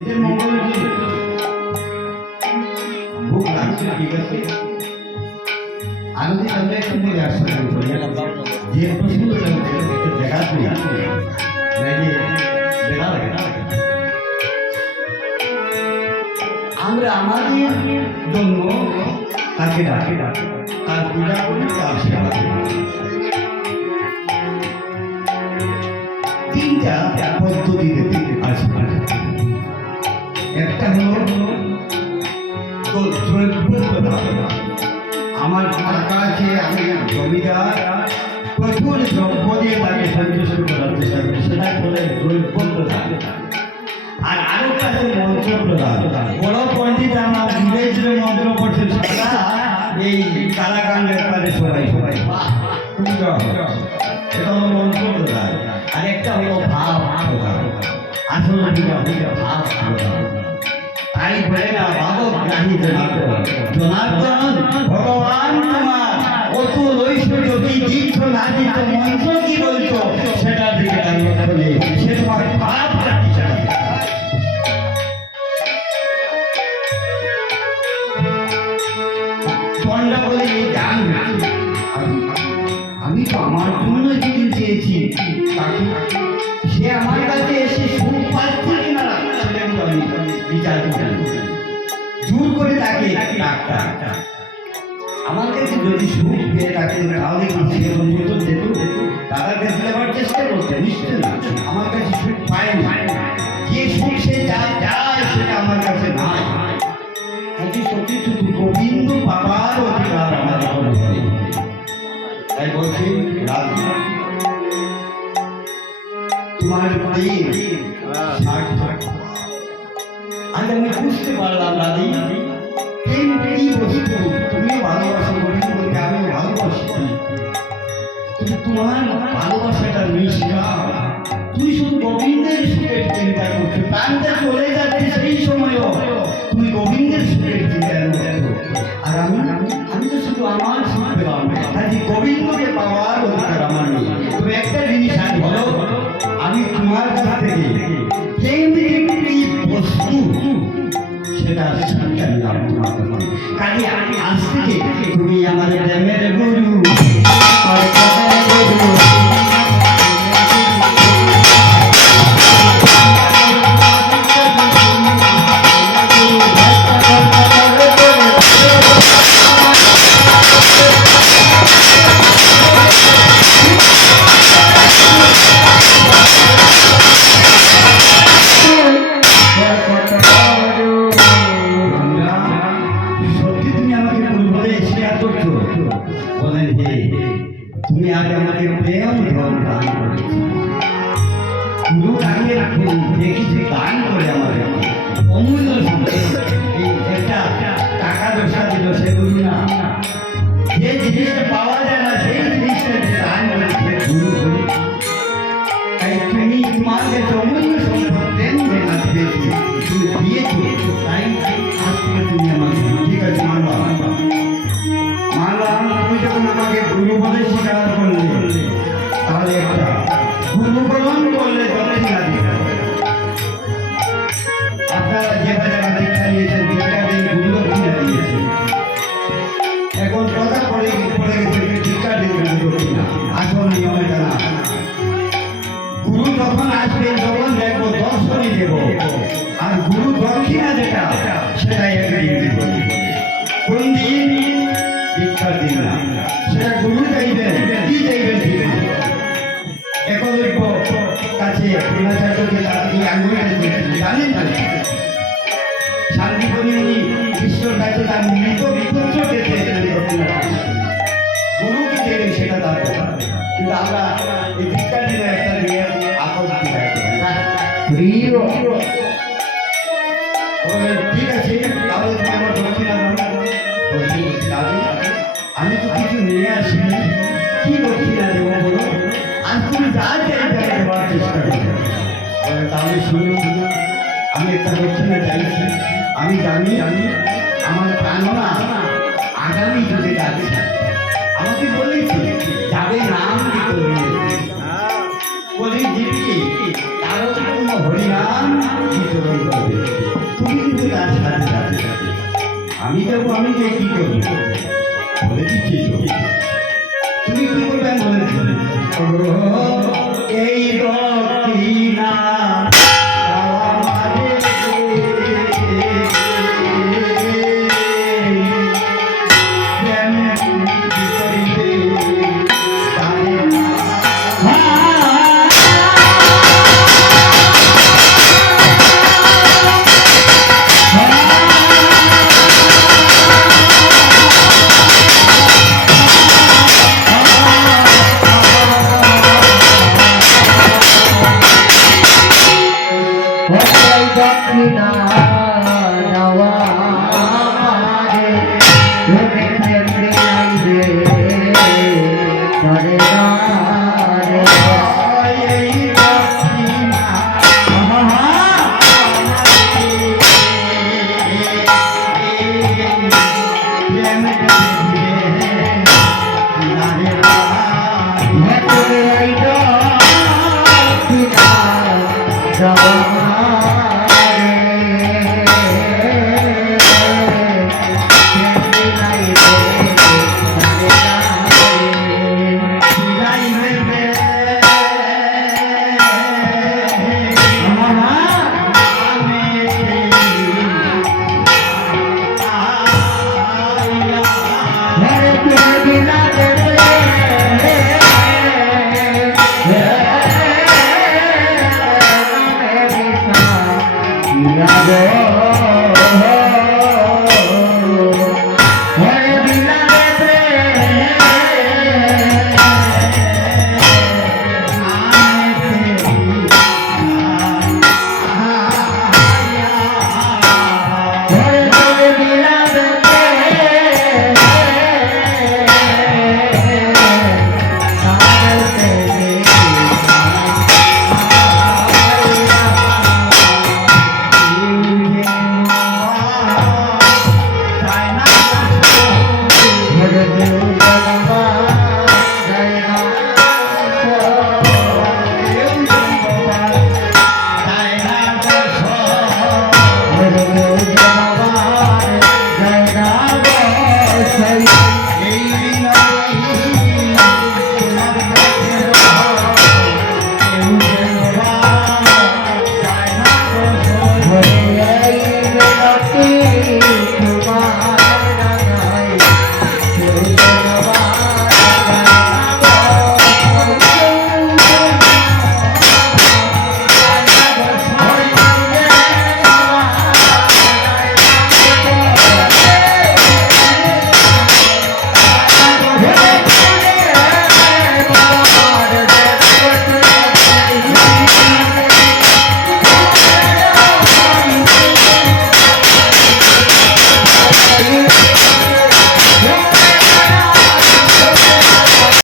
भूख लागছে ঠিক আছে আমি আমরা একটু মজা আসছে যে প্রশ্ন চলছে একটু দেখা তুই নাকি দেখা লাগে না আমরা আমাদের জন্য তাকে ডাকে তার পূজা করি তার সেবা করি তিনটা পদ্ধতিতে আসবে একটা হলো আমার টাকা আছে আমি জমিদার প্রচুর দ্রব্য দিয়ে তাকে সন্তুষ্ট করার চেষ্টা করি সেটা বলে দ্রব্য প্রদান আর আরেকটা আছে মন্ত্র প্রদান বড় পণ্ডিত আমার ইংরেজির মন্ত্র পড়ছে সারা এই কারাকাণ্ডের পারে সবাই সবাই এটা হলো মন্ত্র প্রদান আর একটা হলো ভাব প্রদান আসলে ভাব প্রদান তাই বলে না বাবক নাহি জনার্দন ভগবান তোমার অতুল ঐশ্বর্য কি দিচ্ছ না দিচ্ছ মন্ত্র কি বলছো সেটার দিকে দাঁড়িয়ে বলে সে তোমার পাপ পণ্ডা বলে জান আমি তো আমার জন্য যেদিন চেয়েছি তাকে সে আমার কাছে এসে সুখ পাচ্ছে কিনা আমি বিচার করি জোর করে তাকে ডাক্তার আমার কাছে যদি সুখ পেয়ে থাকে তাহলে সে বন্ধু যেত তাদের কাছে যাওয়ার চেষ্টা করতে নিশ্চয় না আমার কাছে সুখ পায় না যে সুখ সে যায় সেটা আমার কাছে নাই আজকে সত্যি শুধু গোবিন্দ বাবার অধিকার আমাদের তাই বলছি তোমার প্রেম সার্থক আজ আমি বুঝতে পারলাম দাদি প্রেম কি বস্তু তুমিও ভালোবাসো গোবিন্দ বলতে আমিও ভালোবাসি কিন্তু তোমার ভালোবাসাটা নিষ্কাম তুমি শুধু গোবিন্দের সুখের চিন্তা করছো প্রাণটা চলে যাচ্ছে সেই সময়ও তুমি গোবিন্দের সুখের চিন্তা করছো আর আমি তো শুধু আমার সুখ পেলাম কাজে গোবিন্দকে পাওয়ার অধিকার আমার নেই তবে একটা জিনিস আমি বলো আমি তোমার কাছ থেকে প্রেম একটি বস্তু সেটা শিক্ষা নিলাম তোমার কাজে আমি আজ থেকে তুমি আমার প্রেমের গুরু তুমি আজ আমাকে প্রেম ধন দান করেছ গুরু আগে দেখেছি দান করে আমাদের অমূল্য সম্পদ এই একটা টাকা দশা দিল সে গুরু না যে জিনিসটা পাওয়া যায় না সেই জিনিসটা যে দান করেছে গুরু বলে তাই তুমি তোমার কাছে অমূল্য সম্পদ প্রেম দেনা পেয়েছি তুমি দিয়েছ তাই আজ থেকে তুমি আমাকে ঠিক আছে মানলাম তুমি যখন আমাকে গুরু বলে স্বীকার করলে তাহলে একটা গুরু বলন করলে দক্ষিণা দিতে আপনারা যেভাবে যারা দীক্ষা নিয়েছেন দীক্ষা দিয়ে গুরু দক্ষিণা দিয়েছেন এখন কথা পড়ে গেছে দীক্ষা দিয়ে দক্ষিণা আসল নিয়মে জানা গুরু যখন আসবে যখন দেখবো দর্শনই দেব আর গুরু দক্ষিণা যেটা সেটাই একদিন দেব কোন দিন দীক্ষার দিন না সেটা গুরু চাইবেন কি চাইবেন একলব্য কাছে দ্রোণাচার্যকে তার এই আঙ্গুলটা জানেন শান্তিপতি কৃষ্ণর কাছে তার মৃত বিপুত্র পেতে গুরু কি দেবেন সেটা তার কথা কিন্তু আমরা এই দীক্ষার দিনে একটা নিয়ে আপত্তি ঠিক আছে তাহলে তুমি আমার দক্ষিণা আমি তো কিছু নিয়ে আসিনি কি দক্ষিণা দেবো বলো আর তুমি যা চাইতে দেওয়ার চেষ্টা করো তাহলে শুনে আমি একটা দক্ষিণা চাইছি আমি জানি আমার প্রাণনা আগামী যুগে যাচ্ছে আমাকে বলেছি যাবে নাম দিতে বলি জীবকে তার হরিনাম বিতরণ করবে সাথে যাবে। আমি যাবো, আমি গিয়ে কি করবো বলে দিচ্ছি তো। তুমি কি করবেন বলেছো? এই দক্ষিণা Yeah.